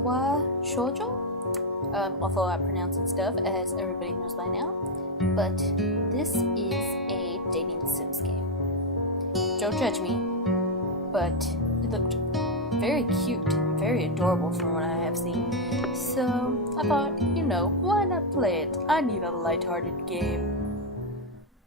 Katawa Shoujo. Although I pronounce it stuff, as everybody knows by now. But this is a dating Sims game. Don't judge me, but it looked very cute, very adorable from what I have seen. So I thought, why not play it? I need a lighthearted game.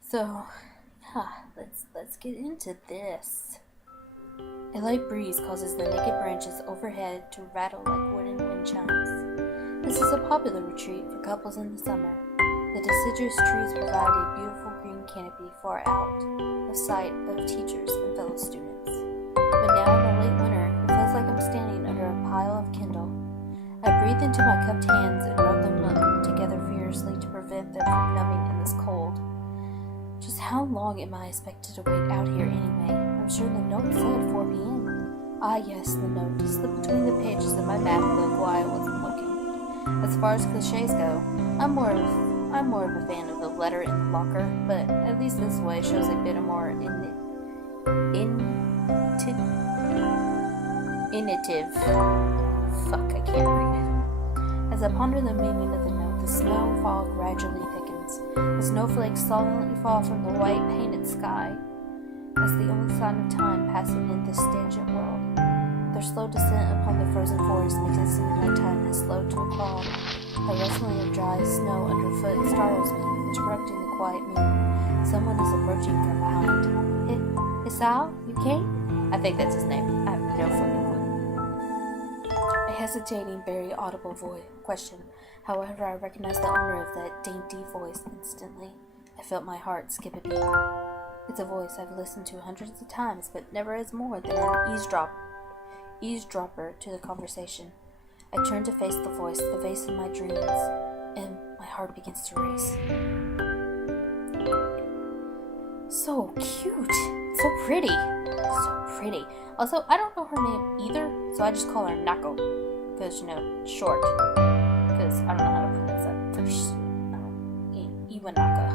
So, let's get into this. A light breeze causes the naked branches overhead to rattle like wooden wind chimes. This is a popular retreat for couples in the summer. The deciduous trees provide a beautiful green canopy far out of sight of teachers and fellow students. But now in the late winter, it feels like I'm standing under a pile of kindle. I breathe into my cupped hands and rub them together furiously to prevent them from numbing in this cold. Just how long am I expected to wait out here anyway? I'm sure the note said 4 p.m. Ah yes, the note slipped between the pages of my math book while I wasn't looking. As far as cliches go, I'm more of a fan of the letter in the locker, but at least this way shows a bit more initiative. Fuck, I can't read. As I ponder the meaning of the note, the snowfall gradually thickens. The snowflakes silently fall from the white painted sky as the only sign of time passing in this tangent world. Their slow descent upon the frozen forest makes it seem like time has slowed to a crawl. The rustling of dry snow underfoot startles me, interrupting the quiet moon. Someone is approaching from behind. Isao? You came? I think that's his name. I have no fucking clue. A hesitating, very audible question. However, I recognized the owner of that dainty voice instantly. I felt my heart skip a beat. It's a voice I've listened to hundreds of times, but never as more than an eavesdropper to the conversation. I turn to face the voice of my dreams, and my heart begins to race. So cute! So pretty! So pretty. Also, I don't know her name either, so I just call her Nako. Because, short. Because I don't know how to pronounce that. Iwanaka.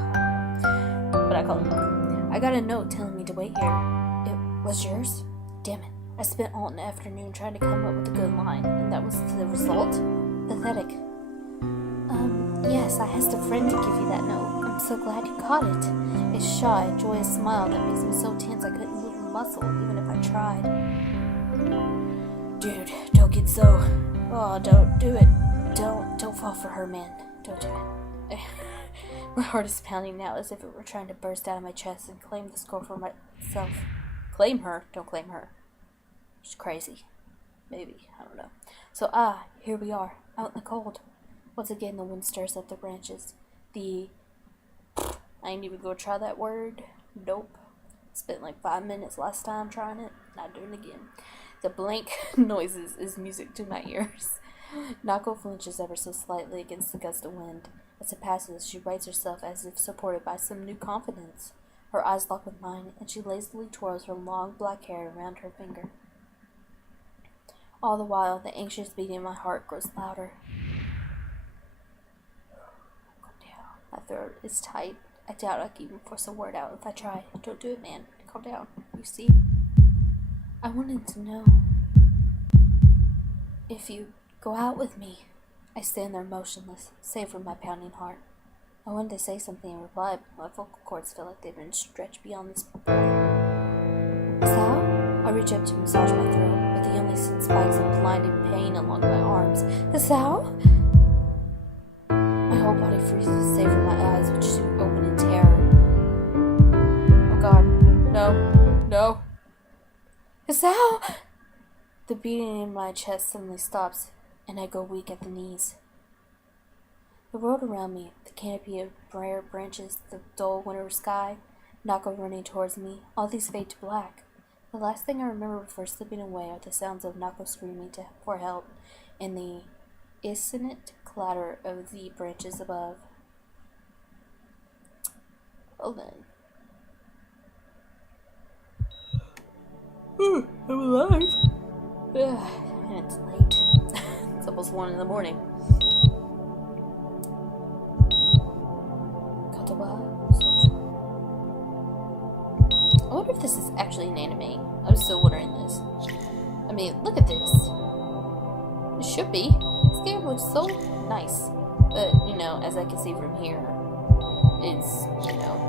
But I call her Nako. I got a note telling me to wait here. It was yours? Damn it. I spent all an afternoon trying to come up with a good line, and that was the result? Pathetic. Yes, I asked a friend to give you that note. I'm so glad you caught it. A shy, joyous smile that makes me so tense I couldn't move a muscle, even if I tried. Dude, don't get so... Oh, don't do it. Don't fall for her, man. Don't do it. My heart is pounding now as if it were trying to burst out of my chest and claim this girl for myself. Claim her? Don't claim her. She's crazy. Maybe. I don't know. So, here we are, out in the cold. Once again, the wind stirs up the branches. I ain't even gonna try that word. Nope. Spent like 5 minutes last time trying it. Not doing it again. The blank noises is music to my ears. Nako flinches ever so slightly against the gust of wind. As it passes, she rights herself as if supported by some new confidence. Her eyes lock with mine, and she lazily twirls her long black hair around her finger. All the while, the anxious beating in my heart grows louder. Calm down. My throat is tight. I doubt I can even force a word out if I try. Don't do it, man. Calm down. You see? I wanted to know if you go out with me. I stand there motionless, save for my pounding heart. I wanted to say something in reply, but my vocal cords feel like they've been stretched beyond this point. Sal? I reach up to massage my throat, but the only send spikes of blinding pain along my arms. Sal? My whole body freezes, save for my eyes, which shoot open in terror. Oh God. No. Sal! The beating in my chest suddenly stops, and I go weak at the knees. The world around me, the canopy of briar branches, the dull winter sky, Nako running towards me, all these fade to black. The last thing I remember before slipping away are the sounds of Nako screaming for help and the dissonant clatter of the branches above. Well then. I'm alive. And it's late. It's almost 1 in the morning. Katawa Shoujo. I wonder if this is actually an anime. I'm still wondering this. I mean, look at this. It should be. This game looks so nice. But, as I can see from here, it's,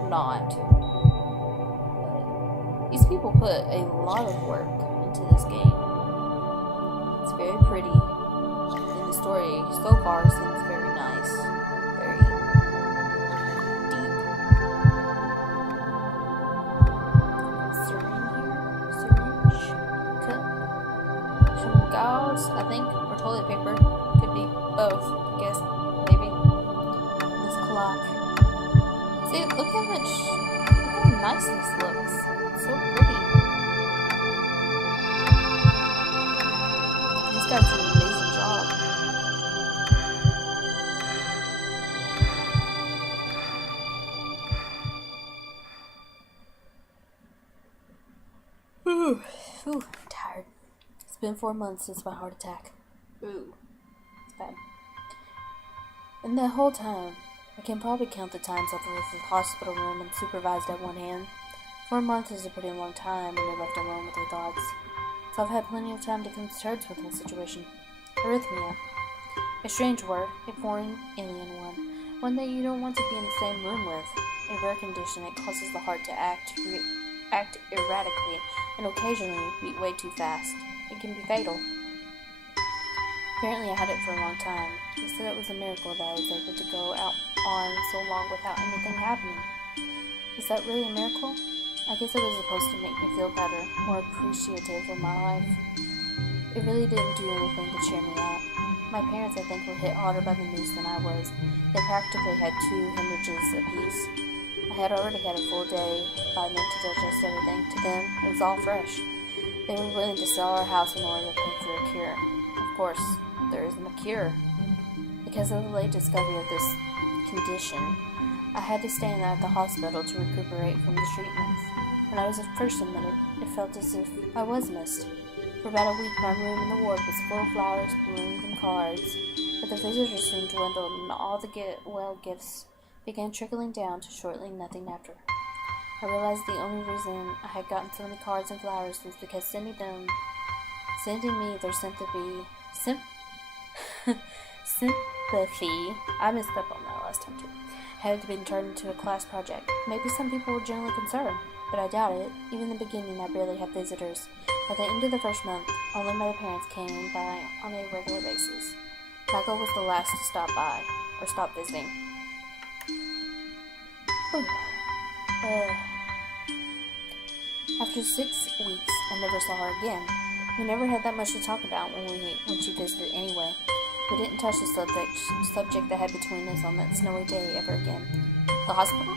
not. But these people put a lot of work into this game. It's very pretty. And the story so far seems very nice. Very deep. Syringe. Cup. Some gauze, I think, or toilet paper. Could be both, I guess. Maybe. This clock. See, look how nice this looks. It's so pretty. This guy's doing an amazing job. Ooh, I'm tired. It's been 4 months since my heart attack. Ooh, it's bad. And that whole time, I can probably count the times I've left the hospital room and supervised at one hand. 4 months is a pretty long time when you're left alone with your thoughts. So I've had plenty of time to come to terms with the situation. Arrhythmia. A strange word, a foreign, alien one that you don't want to be in the same room with. A rare condition that causes the heart to act erratically and occasionally beat way too fast. It can be fatal. Apparently I had it for a long time. They said it was a miracle that I was able to go out on so long without anything happening. Is that really a miracle? I guess it was supposed to make me feel better, more appreciative of my life. It really didn't do anything to cheer me up. My parents, I think, were hit harder by the news than I was. They practically had 2 hemorrhages apiece. I had already had a full day by then to digest everything. To them, it was all fresh. They were willing to sell our house in order to pay for a cure. Of course, there isn't a cure. Because of the late discovery of this condition, I had to stay at the hospital to recuperate from the treatments. When I was first admitted, it felt as if I was missed. For about a week, my room in the ward was full of flowers, balloons, and cards, but the visitors soon dwindled, and all the gifts began trickling down to shortly nothing after. I realized the only reason I had gotten so many cards and flowers was because sending me their sympathy, I messed up on that last time too, had been turned into a class project. Maybe some people were generally concerned, but I doubt it. Even in the beginning, I barely had visitors. At the end of the first month, only my parents came by on a regular basis. Michael was the last to stop by, or stop visiting. After 6 weeks, I never saw her again. We never had that much to talk about when she visited anyway. We didn't touch the subject that had between us on that snowy day ever again. The hospital?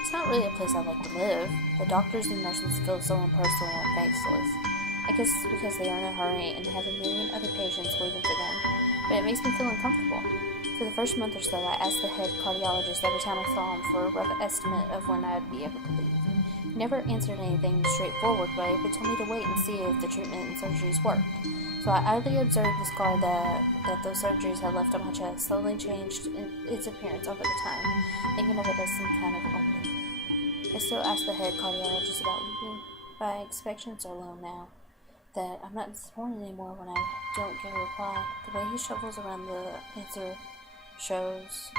It's not really a place I like to live. The doctors and nurses feel so impersonal and faceless. I guess it's because they are in a hurry and have a million other patients waiting for them, but it makes me feel uncomfortable. For the first month or so, I asked the head cardiologist every time I saw him for a rough estimate of when I would be able to leave. He never answered anything in a straightforward way, but told me to wait and see if the treatment and surgeries worked. So I idly observed the scar that those surgeries had left on my chest slowly changed its appearance over the time, thinking of it as some kind of omen. I still ask the head cardiologist about leaving, but my expectations are low now, that I'm not disappointed anymore when I don't get a reply. The way he shuffles around the answer shows,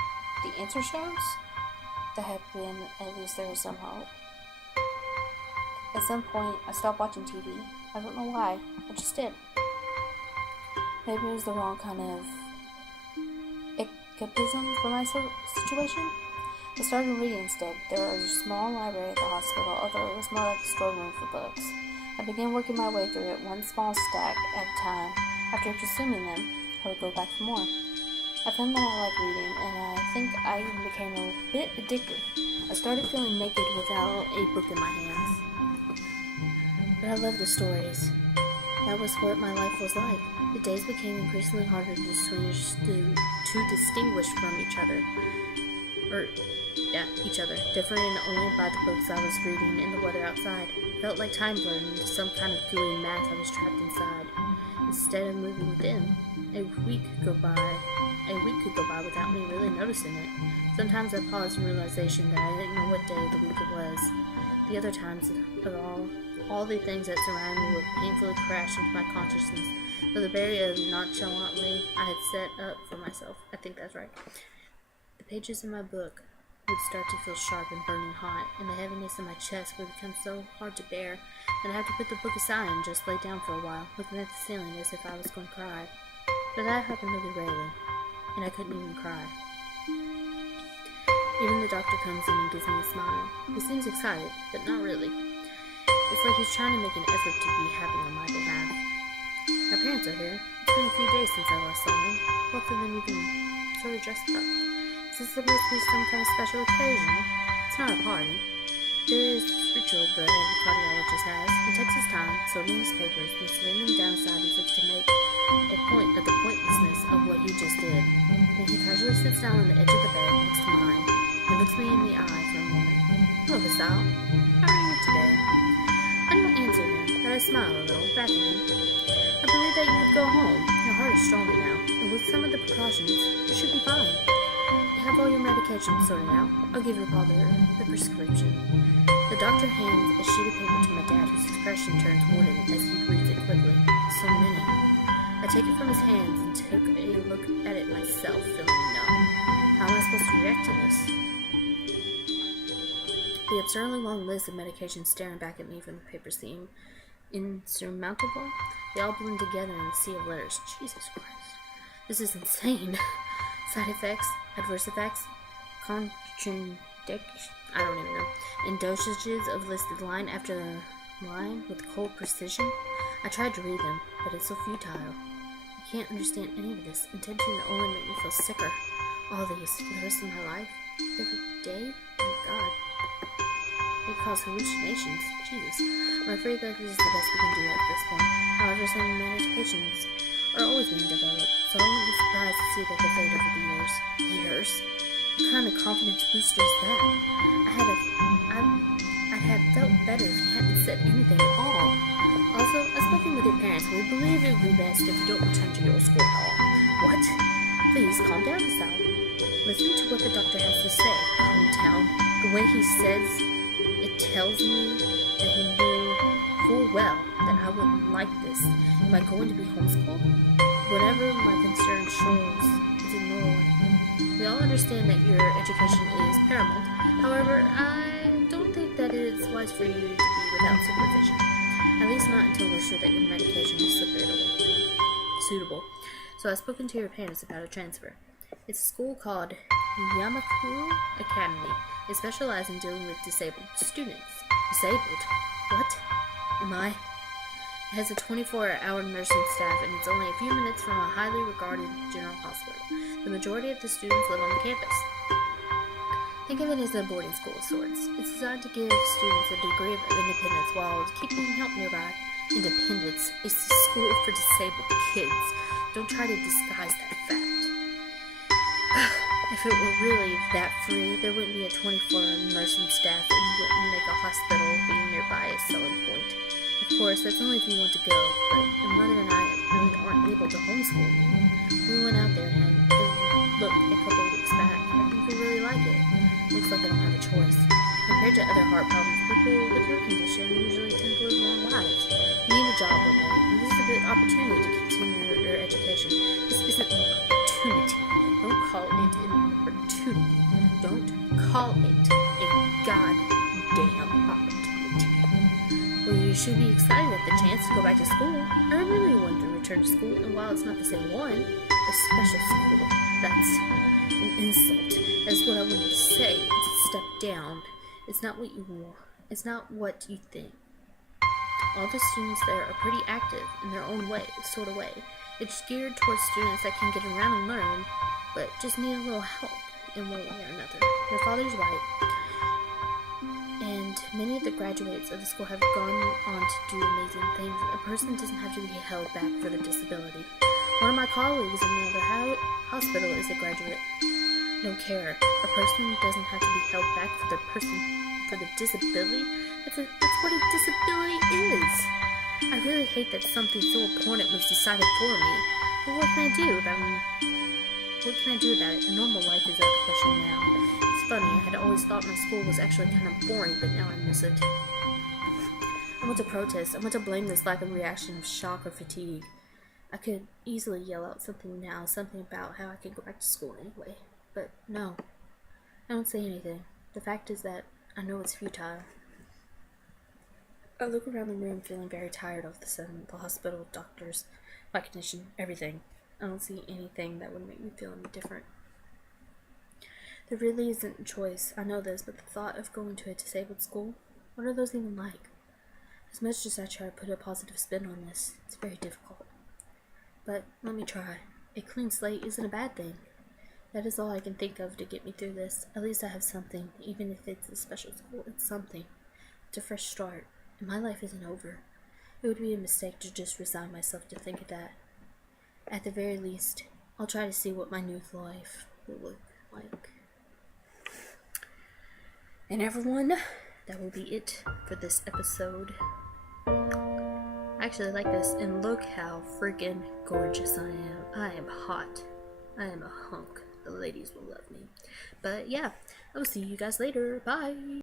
that have been, at least there is some hope. At some point, I stopped watching TV. I don't know why, I just did. Maybe it was the wrong kind of escapism for my situation. I started reading instead. There was a small library at the hospital, although it was more like a storeroom for books. I began working my way through it, one small stack at a time. After consuming them, I would go back for more. I found that I like reading, and I think I even became a bit addicted. I started feeling naked without a book in my hands. But I loved the stories. That was what my life was like. The days became increasingly harder to distinguish from each other. Differing only by the books I was reading and the weather outside. It felt like time blurred into some kind of gooey mass I was trapped inside. Instead of moving within, a week could go by without me really noticing it. Sometimes I paused in realization that I didn't know what day of the week it was. The other times, all the things that surrounded me would painfully crash into my consciousness, With a very nonchalantly I had set up for myself. I think that's right. The pages in my book would start to feel sharp and burning hot, and the heaviness in my chest would become so hard to bear that I'd have to put the book aside and just lay down for a while, looking at the ceiling as if I was going to cry. But that happened really rarely, and I couldn't even cry. Even the doctor comes in and gives me a smile. He seems excited, but not really. It's like he's trying to make an effort to be happy on my behalf. My parents are here. It's been a few days since I last saw them. Both of them even sort of dressed up. Is this supposed to be some kind of special occasion? It's not a party. There is this ritual the head cardiologist has. He takes his time, sorting his papers, and setting them down aside as if to make a point of the pointlessness of what he just did. Then he casually sits down on the edge of the bed next to mine. He looks me in the eye for a moment. Hello, Vasal. How are you today? I don't answer him, but I smile a little, back at him. I believe that you would go home. Your heart is stronger now, and with some of the precautions, you should be fine. You have all your medications sorted out. I'll give your father the prescription. The doctor hands a sheet of paper to my dad, whose expression turns wooden as he reads it quickly. So many. I take it from his hands and took a look at it myself, feeling numb. How am I supposed to react to this? The absurdly long list of medications staring back at me from the paper seem insurmountable. They all blend together in a sea of letters. Jesus Christ. This is insane. Side effects, adverse effects, contraindications, I don't even know, and dosages of listed line after line with cold precision. I tried to read them, but it's so futile. I can't understand any of this, intending to only make me feel sicker. All these for the rest of my life, every day. Oh my God. It causes hallucinations. Jesus. I'm afraid that this is the best we can do at this point. However, some medications are always being developed, so I wouldn't be surprised to see that they fade over the years. Years? What kind of confidence booster is that? I'd have felt better if you hadn't said anything at all. Also, I've spoken with your parents. We believe it would be best if you don't return to your school at all. What? Please, calm down, Sal. Listen to what the doctor has to say. Calm down. The way he says it tells me that he knew full well that I wouldn't like this. Am I going to be homeschooled? Whatever my concern shows is ignored. We all understand that your education is paramount. However, I don't think that it's wise for you to be without supervision. At least not until we're sure that your medication is suitable. So I've spoken to your parents about a transfer. It's a school called Yamakuru Academy. They specialize in dealing with disabled students. Disabled? What? Am I? It has a 24-hour nursing staff, and it's only a few minutes from a highly regarded general hospital. The majority of the students live on the campus. Think of it as a boarding school of sorts. It's designed to give students a degree of independence while keeping help nearby. Independence is a school for disabled kids. Don't try to disguise that fact. If it were really that free, there wouldn't be a 24-hour nursing staff and wouldn't make a hospital being nearby a selling point. Of course, that's only if you want to go, but your mother and I really aren't able to homeschool you. We went out there and had a look a couple of weeks back. I think we really like it. Looks like I don't have a choice. Compared to other heart problems, people with your condition usually tend to live long lives. You need a job one day, and this is a good opportunity to continue your education. This isn't an opportunity. Don't call it an opportunity. Don't call it a goddamn opportunity. Well, you should be excited at the chance to go back to school. I really want to return to school, and while it's not the same one, a special school, that's an insult. That's what I wanted to say. It's a step down. It's not what you want. It's not what you think. All the students there are pretty active in their own way, sort of way. It's geared towards students that can get around and learn, but just need a little help in one way or another. Your father's right. And many of the graduates of the school have gone on to do amazing things. A person doesn't have to be held back for the disability. One of my colleagues in another hospital is a graduate. Don't care. A person doesn't have to be held back for the disability. That's what a disability is. I really hate that something so important was decided for me. But what can I do about it? A normal life is out of the question now. It's funny, I had always thought my school was actually kind of boring, but now I miss it. I want to protest. I want to blame this lack of reaction of shock or fatigue. I could easily yell out something now, something about how I can go back to school anyway. But no, I don't say anything. The fact is that I know it's futile. I look around the room feeling very tired all of the sudden. The hospital, doctors, my condition, everything. I don't see anything that would make me feel any different. There really isn't a choice, I know this, but the thought of going to a disabled school, what are those even like? As much as I try to put a positive spin on this, it's very difficult. But let me try. A clean slate isn't a bad thing. That is all I can think of to get me through this. At least I have something, even if it's a special school, it's something. It's a fresh start, and my life isn't over. It would be a mistake to just resign myself to think of that. At the very least, I'll try to see what my new life will look like. And everyone, that will be it for this episode. I actually like this, and look how freaking gorgeous I am. I am hot. I am a hunk. The ladies will love me. But yeah, I will see you guys later. Bye!